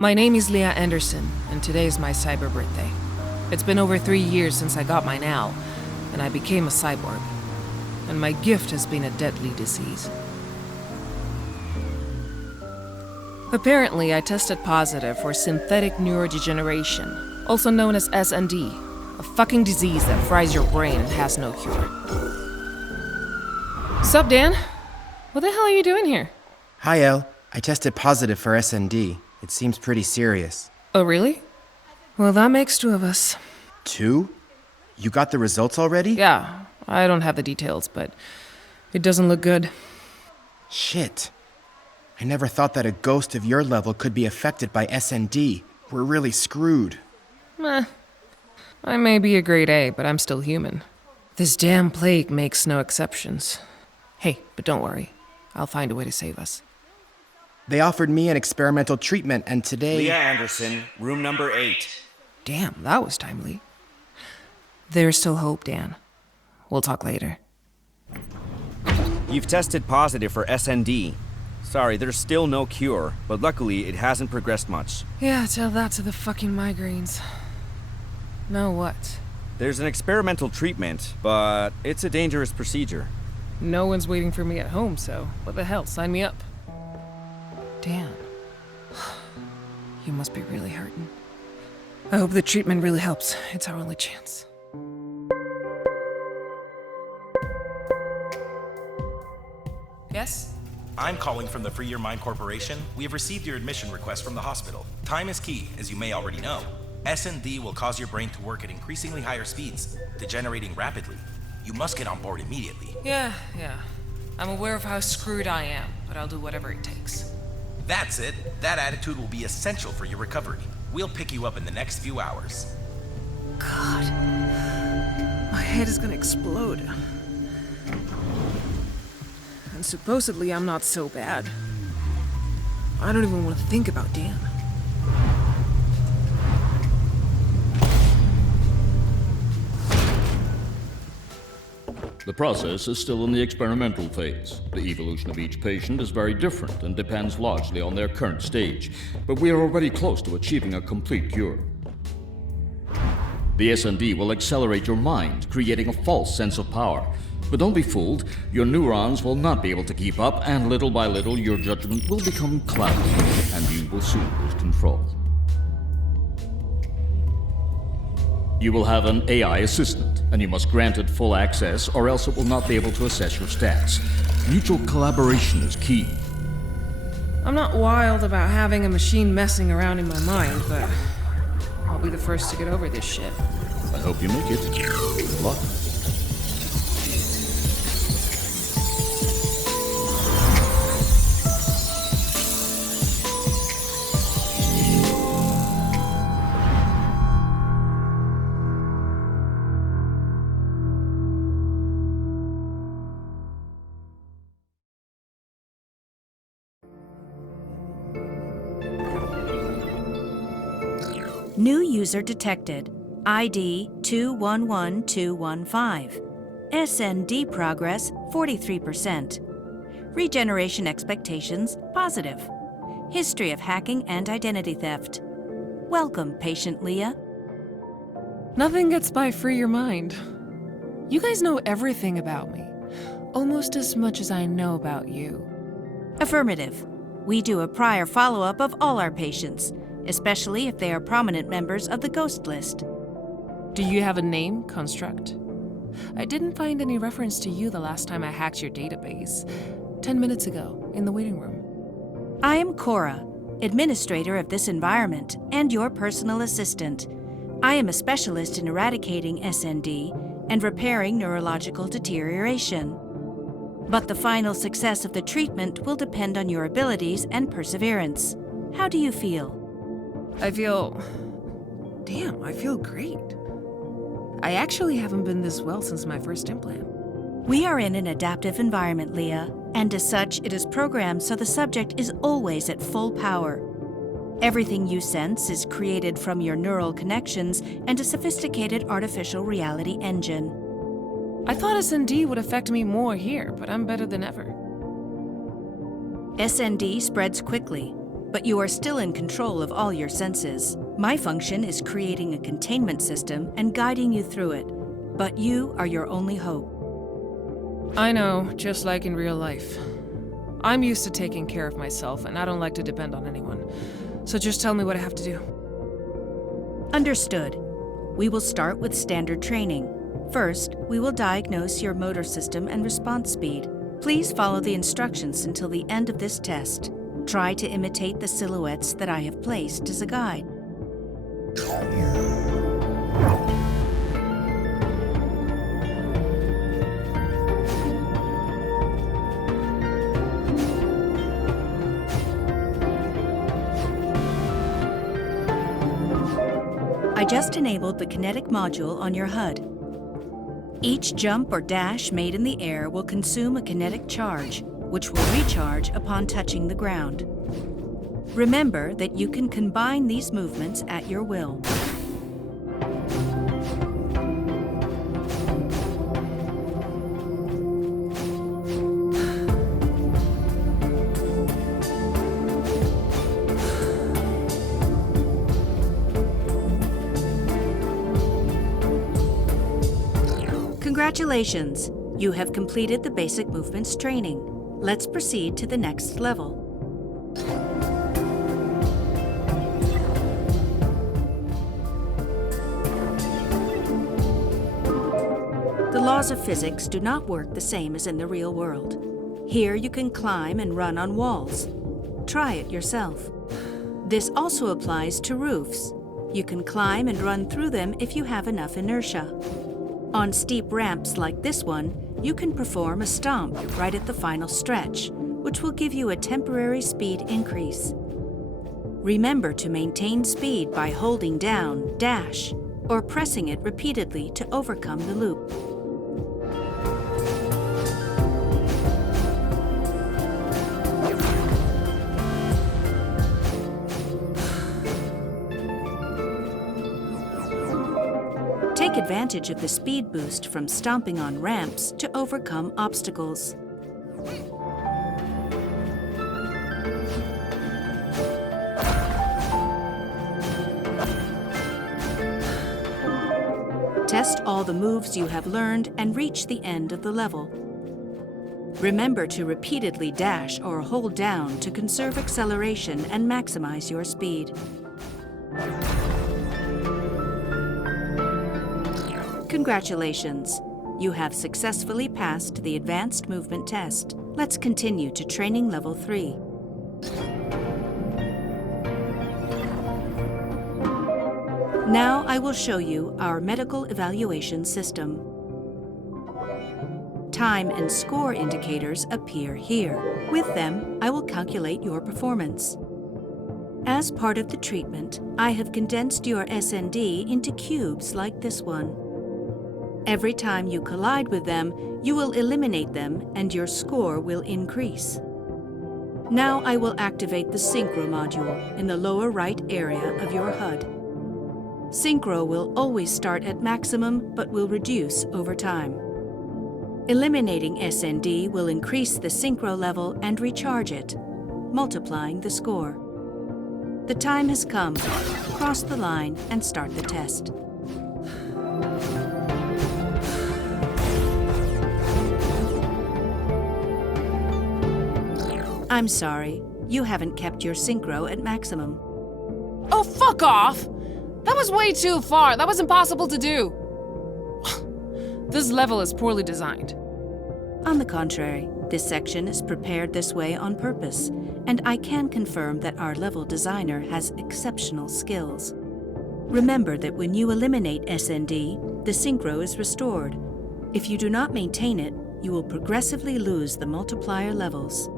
My name is Leah Anderson, and today is my cyber birthday. It's been over 3 years since I got mine owl, and I became a cyborg. And my gift has been a deadly disease. Apparently, I tested positive for synthetic neurodegeneration, also known as SND, a fucking disease that fries your brain and has no cure. Sup, Dan? What the hell are you doing here? Hi, El. I tested positive for SND. It seems pretty serious. Oh, really? Well, that makes 2 of us. 2? You got the results already? Yeah, I don't have the details, but it doesn't look good. Shit. I never thought that a ghost of your level could be affected by SND. We're really screwed. I may be a grade A, but I'm still human. This damn plague makes no exceptions. Hey, but don't worry. I'll find a way to save us. They offered me an experimental treatment, and today... Leah Anderson, room number 8. Damn, that was timely. There's still hope, Dan. We'll talk later. You've tested positive for SND. Sorry, there's still no cure, but luckily it hasn't progressed much. Yeah, tell that to the fucking migraines. Now what? There's an experimental treatment, but it's a dangerous procedure. No one's waiting for me at home, so what the hell, sign me up. Dan, you must be really hurting. I hope the treatment really helps. It's our only chance. Yes? I'm calling from the Free Your Mind Corporation. We have received your admission request from the hospital. Time is key, as you may already know. S&D will cause your brain to work at increasingly higher speeds, degenerating rapidly. You must get on board immediately. Yeah. I'm aware of how screwed I am, but I'll do whatever it takes. That's it. That attitude will be essential for your recovery. We'll pick you up in the next few hours. God. My head is gonna explode. And supposedly I'm not so bad. I don't even want to think about Dan. The process is still in the experimental phase. The evolution of each patient is very different and depends largely on their current stage, but we are already close to achieving a complete cure. The SND will accelerate your mind, creating a false sense of power. But don't be fooled, your neurons will not be able to keep up, and little by little your judgment will become cloudy, and you will soon lose control. You will have an AI assistant, and you must grant it full access, or else it will not be able to assess your stats. Mutual collaboration is key. I'm not wild about having a machine messing around in my mind, but I'll be the first to get over this shit. I hope you make it. Good luck. New user detected. ID 211215. SND progress 43%. Regeneration expectations positive. History of hacking and identity theft. Welcome, patient Leah. Nothing gets by free your mind. You guys know everything about me. Almost as much as I know about you. Affirmative. We do a prior follow-up of all our patients, especially if they are prominent members of the ghost list. Do you have a name, Construct? I didn't find any reference to you the last time I hacked your database. 10 minutes ago, in the waiting room. I am Cora, administrator of this environment and your personal assistant. I am a specialist in eradicating SND and repairing neurological deterioration. But the final success of the treatment will depend on your abilities and perseverance. How do you feel? I feel great. I actually haven't been this well since my first implant. We are in an adaptive environment, Leah, and as such, it is programmed so the subject is always at full power. Everything you sense is created from your neural connections and a sophisticated artificial reality engine. I thought SND would affect me more here, but I'm better than ever. SND spreads quickly, but you are still in control of all your senses. My function is creating a containment system and guiding you through it, but you are your only hope. I know, just like in real life. I'm used to taking care of myself, and I don't like to depend on anyone. So just tell me what I have to do. Understood. We will start with standard training. First, we will diagnose your motor system and response speed. Please follow the instructions until the end of this test. Try to imitate the silhouettes that I have placed as a guide. I just enabled the kinetic module on your HUD. Each jump or dash made in the air will consume a kinetic charge, which will recharge upon touching the ground. Remember that you can combine these movements at your will. Congratulations! You have completed the basic movements training. Let's proceed to the next level. The laws of physics do not work the same as in the real world. Here you can climb and run on walls. Try it yourself. This also applies to roofs. You can climb and run through them if you have enough inertia. On steep ramps like this one, you can perform a stomp right at the final stretch, which will give you a temporary speed increase. Remember to maintain speed by holding down dash or pressing it repeatedly to overcome the loop. Take advantage of the speed boost from stomping on ramps to overcome obstacles. Test all the moves you have learned and reach the end of the level. Remember to repeatedly dash or hold down to conserve acceleration and maximize your speed. Congratulations! You have successfully passed the advanced movement test. Let's continue to training level 3. Now I will show you our medical evaluation system. Time and score indicators appear here. With them, I will calculate your performance. As part of the treatment, I have condensed your SND into cubes like this one. Every time you collide with them, you will eliminate them and your score will increase. Now I will activate the synchro module in the lower right area of your HUD. Synchro will always start at maximum but will reduce over time. Eliminating SND will increase the synchro level and recharge it, multiplying the score. The time has come. Cross the line and start the test. I'm sorry, you haven't kept your synchro at maximum. Oh, fuck off! That was way too far. That was impossible to do. This level is poorly designed. On the contrary, this section is prepared this way on purpose, and I can confirm that our level designer has exceptional skills. Remember that when you eliminate SND, the synchro is restored. If you do not maintain it, you will progressively lose the multiplier levels.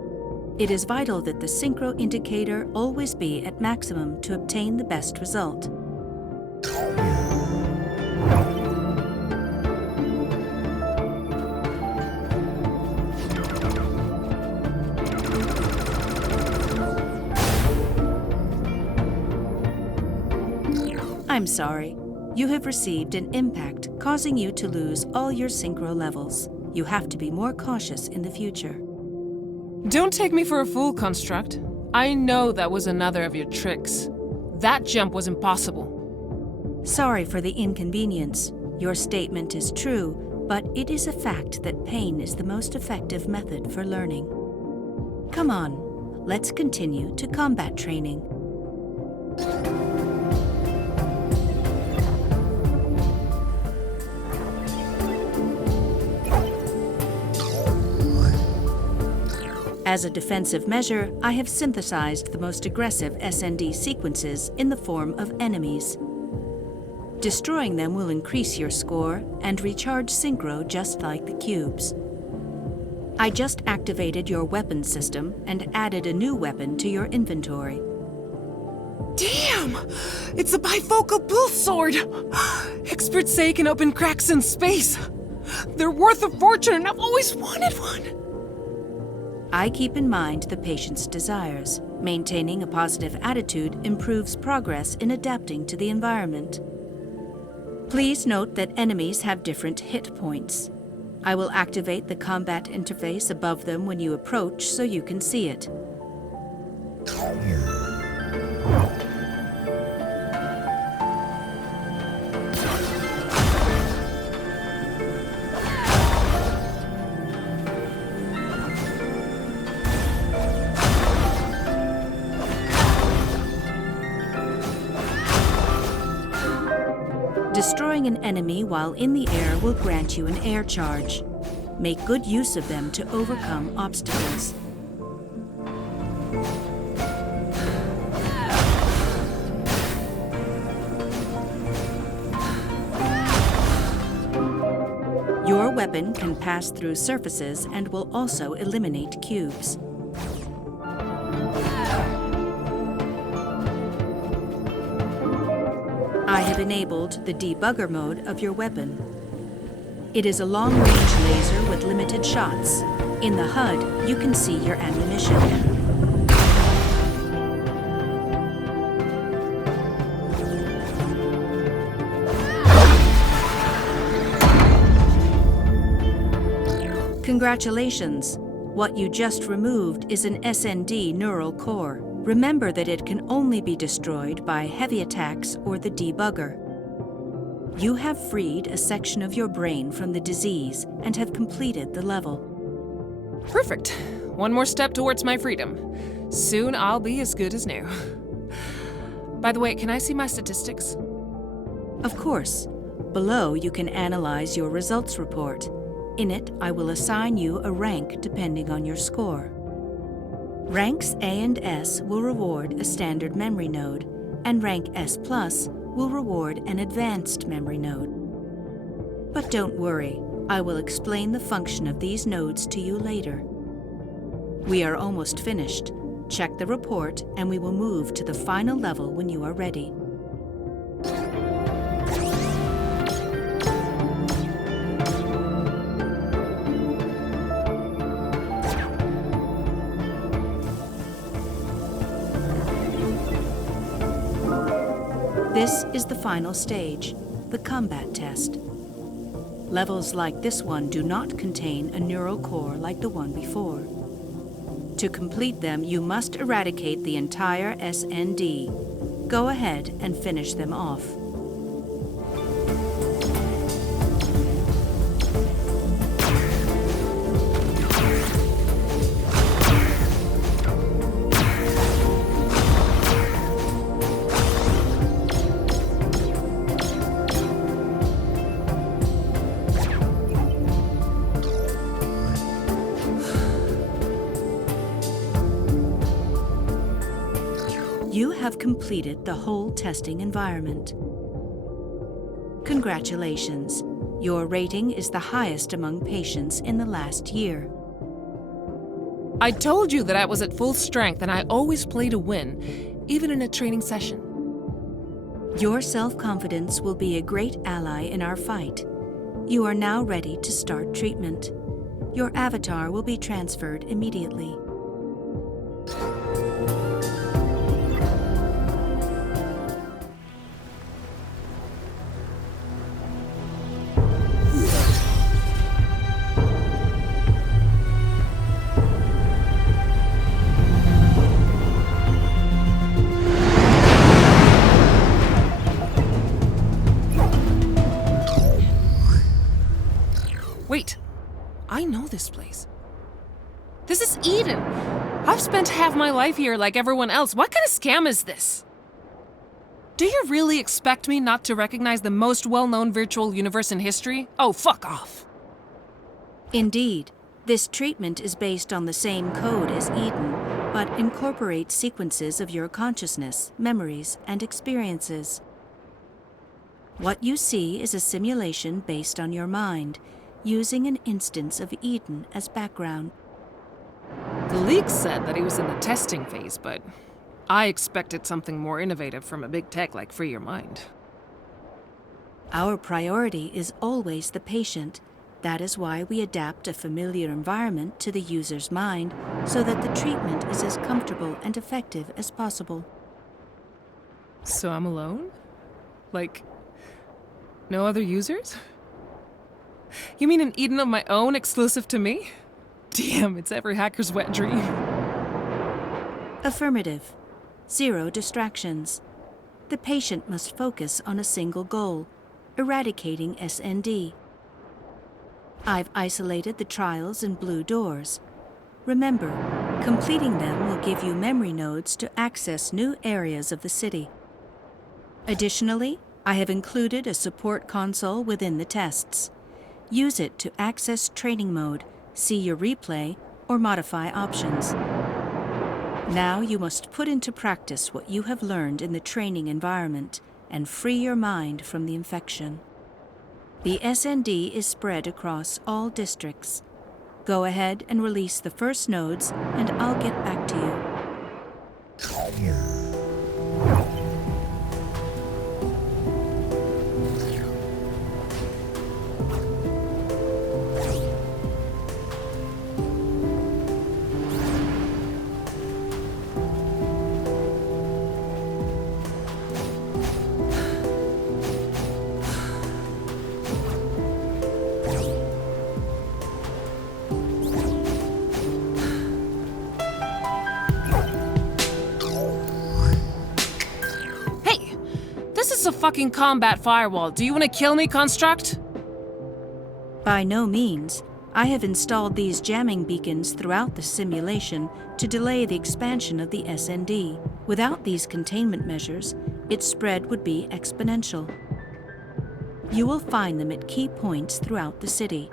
It is vital that the synchro indicator always be at maximum to obtain the best result. I'm sorry. You have received an impact causing you to lose all your synchro levels. You have to be more cautious in the future. Don't take me for a fool, Construct. I know that was another of your tricks. That jump was impossible. Sorry for the inconvenience. Your statement is true, but it is a fact that pain is the most effective method for learning. Come on, let's continue to combat training. As a defensive measure, I have synthesized the most aggressive SND sequences in the form of enemies. Destroying them will increase your score and recharge synchro just like the cubes. I just activated your weapon system and added a new weapon to your inventory. Damn! It's a bifocal pulse sword! Experts say it can open cracks in space. They're worth a fortune and I've always wanted one. I keep in mind the patient's desires. Maintaining a positive attitude improves progress in adapting to the environment. Please note that enemies have different hit points. I will activate the combat interface above them when you approach so you can see it. Destroying an enemy while in the air will grant you an air charge. Make good use of them to overcome obstacles. Your weapon can pass through surfaces and will also eliminate cubes. I have enabled the debugger mode of your weapon. It is a long-range laser with limited shots. In the HUD, you can see your ammunition. Congratulations! What you just removed is an SND neural core. Remember that it can only be destroyed by heavy attacks or the debugger. You have freed a section of your brain from the disease and have completed the level. Perfect. One more step towards my freedom. Soon I'll be as good as new. By the way, can I see my statistics? Of course. Below, you can analyze your results report. In it, I will assign you a rank depending on your score. Ranks A and S will reward a standard memory node, and rank S+ will reward an advanced memory node. But don't worry, I will explain the function of these nodes to you later. We are almost finished. Check the report and we will move to the final level when you are ready. This is the final stage, the combat test. Levels like this one do not contain a neural core like the one before. To complete them, you must eradicate the entire SND. Go ahead and finish them off. You have completed the whole testing environment. Congratulations. Your rating is the highest among patients in the last year. I told you that I was at full strength and I always play to win, even in a training session. Your self-confidence will be a great ally in our fight. You are now ready to start treatment. Your avatar will be transferred immediately. Wait, I know this place. This is Eden. I've spent half my life here like everyone else. What kind of scam is this? Do you really expect me not to recognize the most well-known virtual universe in history? Oh, fuck off. Indeed, this treatment is based on the same code as Eden, but incorporates sequences of your consciousness, memories, and experiences. What you see is a simulation based on your mind, using an instance of Eden as background. The leak said that he was in the testing phase, but I expected something more innovative from a big tech like Free Your Mind. Our priority is always the patient. That is why we adapt a familiar environment to the user's mind so that the treatment is as comfortable and effective as possible. So I'm alone? Like, no other users? You mean an Eden of my own, exclusive to me? Damn, it's every hacker's wet dream. Affirmative. 0 distractions. The patient must focus on a single goal, eradicating SND. I've isolated the trials in blue doors. Remember, completing them will give you memory nodes to access new areas of the city. Additionally, I have included a support console within the tests. Use it to access training mode, see your replay, or modify options. Now you must put into practice what you have learned in the training environment and free your mind from the infection. The SND is spread across all districts. Go ahead and release the first nodes, and I'll get back to you. This is a fucking combat firewall. Do you want to kill me, Construct? By no means. I have installed these jamming beacons throughout the simulation to delay the expansion of the SND. Without these containment measures, its spread would be exponential. You will find them at key points throughout the city,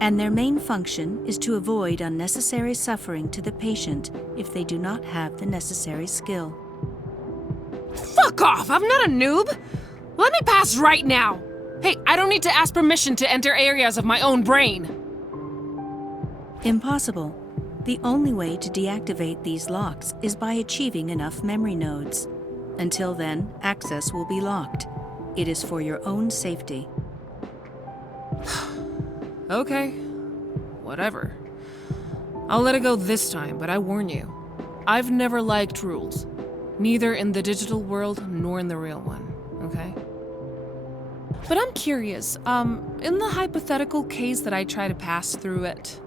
and their main function is to avoid unnecessary suffering to the patient if they do not have the necessary skill. Fuck off! I'm not a noob! Let me pass right now! Hey, I don't need to ask permission to enter areas of my own brain! Impossible. The only way to deactivate these locks is by achieving enough memory nodes. Until then, access will be locked. It is for your own safety. Okay. Whatever. I'll let it go this time, but I warn you. I've never liked rules. Neither in the digital world nor in the real one. okay? But I'm curious, in the hypothetical case that I try to pass through it,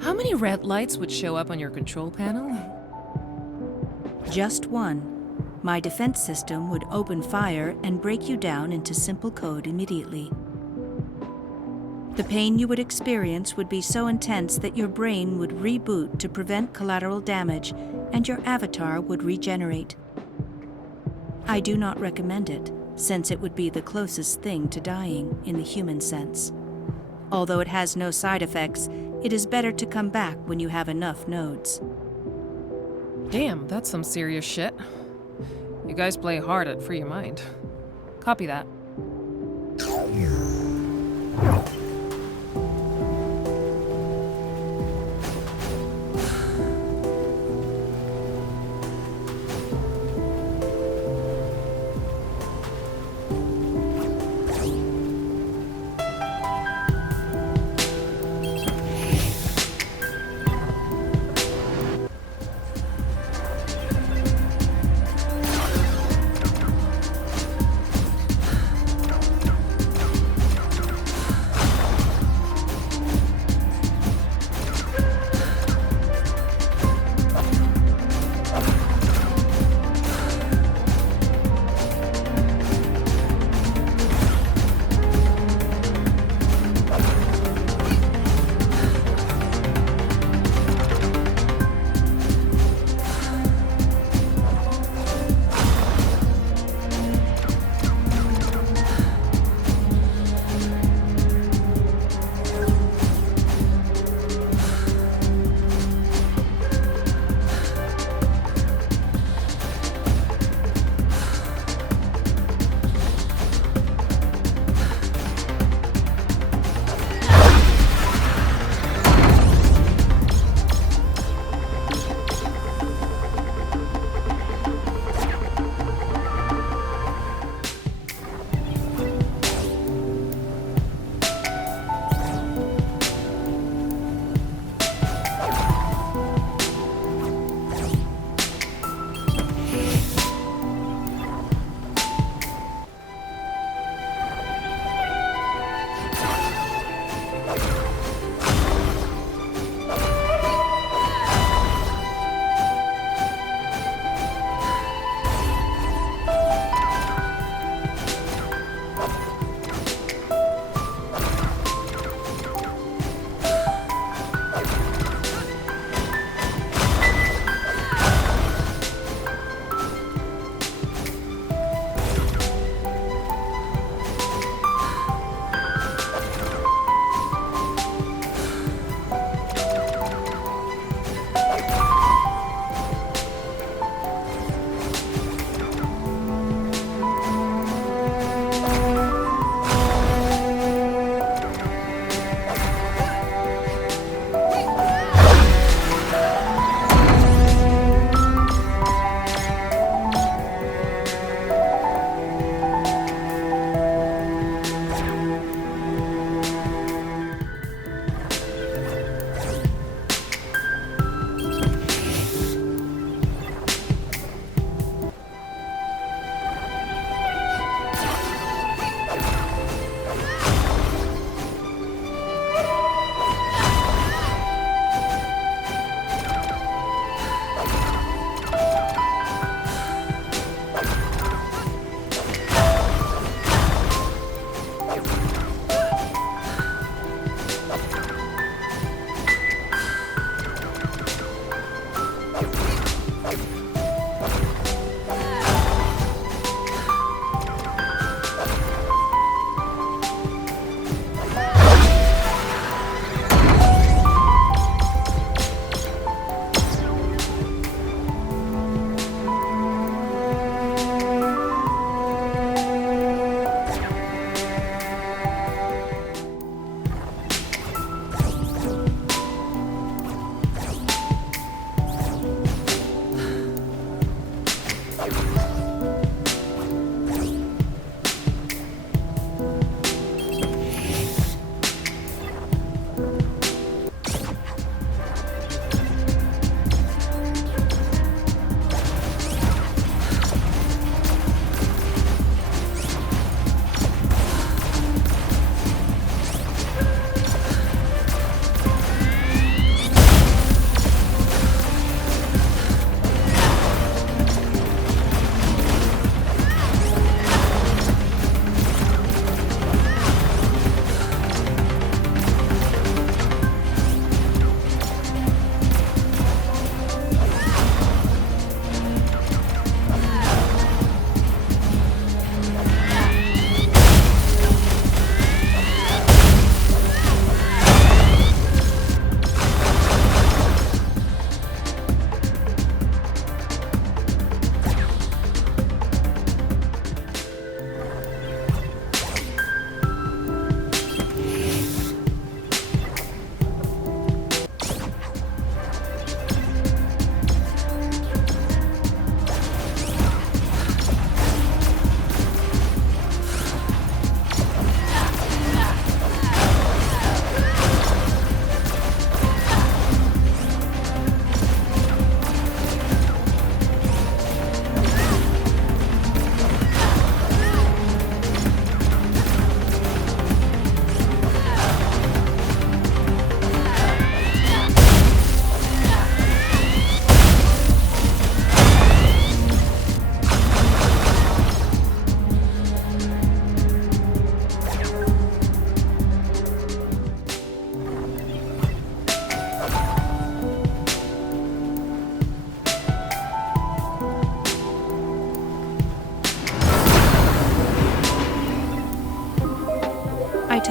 how many red lights would show up on your control panel? Just one. My defense system would open fire and break you down into simple code immediately. The pain you would experience would be so intense that your brain would reboot to prevent collateral damage, and your avatar would regenerate. I do not recommend it, since it would be the closest thing to dying in the human sense. Although it has no side effects, it is better to come back when you have enough nodes. Damn, that's some serious shit. You guys play hard at Free Your Mind. Copy that.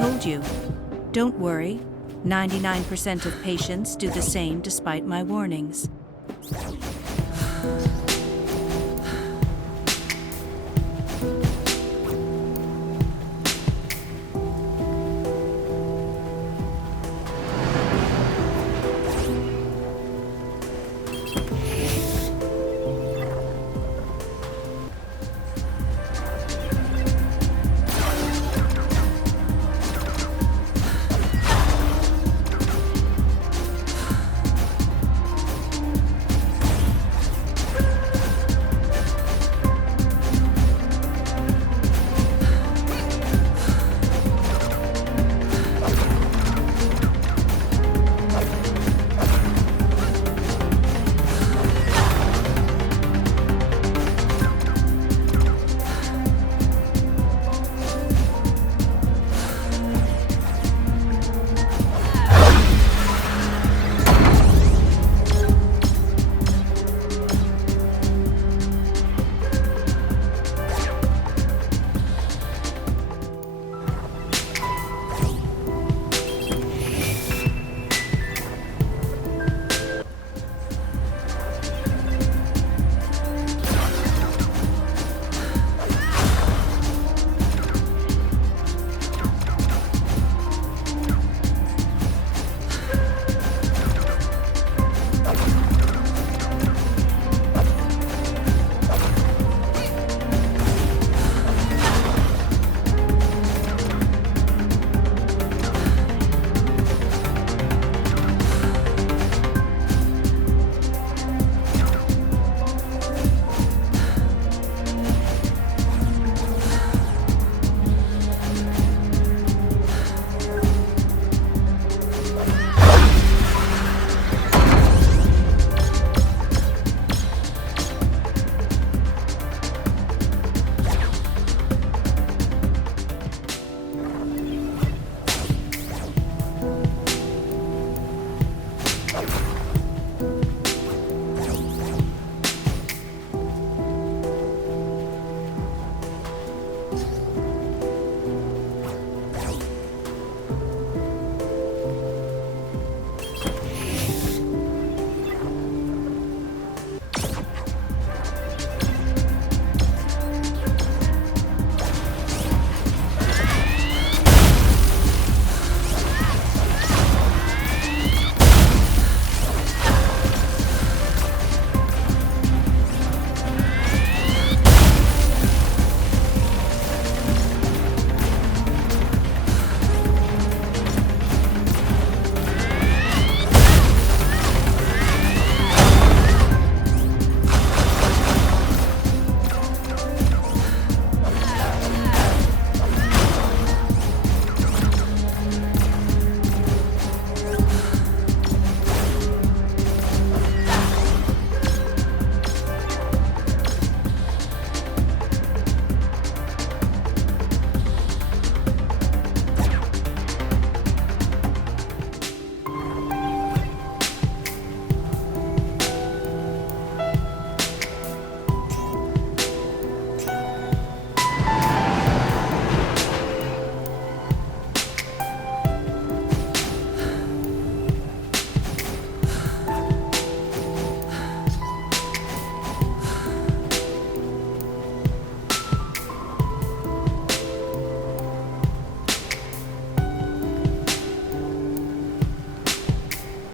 told you. Don't worry. 99% of patients do the same despite my warnings.